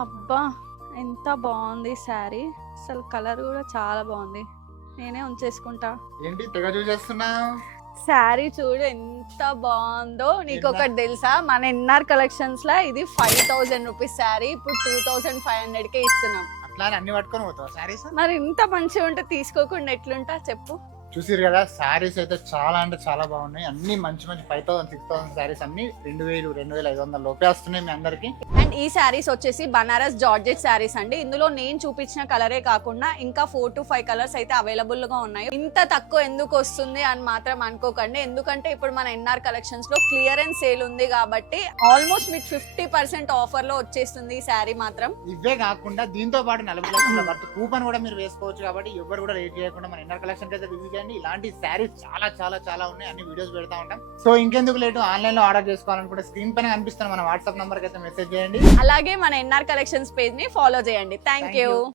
అబ్బా ఎంత బాగుంది శారీ, అసలు కలర్ కూడా చాలా బాగుంది. నేనే ఉంచేసుకుంటా. ఏంటి తెగ చూసేస్తున్నావు? శారీ చూడు ఎంత బాగుందో. నీకు ఒకటి తెలుసా, మన ఎన్ఆర్ కలెక్షన్స్ లా ఇది 5000 రూపీస్ శారీ ఇప్పుడు 2500కే ఇస్తున్నాం. అట్లా అన్ని పట్టుకొని పోతావు శారీస్? మరి ఇంత మంచిగా ఉంటే తీసుకోకుండా ఎట్లుంటా చెప్పు. చూసిరు కదా, శారీస్ అయితే చాలా అంటే చాలా బాగున్నాయి. అన్ని మంచి మంచి 5000 6000 శారీస్ అన్ని 2000 2500 లోపే వస్తున్నాయి మీ అందరికి. అండ్ ఈ శారీస్ వచ్చేసి బనారస్ జార్జెట్ శారీస్ అండి. ఇందులో నేను చూపించిన కలరే కాకుండా ఇంకా 4 to 5 కలర్స్ అయితే అవైలబుల్ గా ఉన్నాయి. ఇంత తక్కువ ఎందుకు వస్తుంది అని మాత్రం అనుకోకండి, ఎందుకంటే ఇప్పుడు మన ఎన్ఆర్ కలెక్షన్స్ లో క్లియరెన్స్ సేల్ ఉంది కాబట్టి ఆల్మోస్ట్ మీకు 50% ఆఫర్ లో వచ్చేస్తుంది ఈ శారీ మాత్రం. ఇవే కాకుండా దీంతో పాటు 40 లక్షల వర్త్ కూపన్ కూడా మీరు వేసుకోవచ్చు. కాబట్టి ఎవరు కూడా రేట్ చేయకుండా మన ఎన్ఆర్ కలెక్షన్ అయితే విజిట్ చేయండి. ఇలాంటి శారీస్ చాలా చాలా చాలా ఉన్నాయి, అన్ని వీడియోస్ పెడతా ఉంటాం. సో ఇంకెందుకు లేటు, ఆన్లైన్ లో ఆర్డర్ చేసుకోవాలనుకుంటే స్క్రీన్ పైన కనిపిస్తున్న మన వాట్సాప్ నంబర్ కి అయితే మెసేజ్ చేయండి. అలాగే మన ఎన్ఆర్ కలెక్షన్స్ పేజ్ ని ఫాలో చేయండి. Thank you.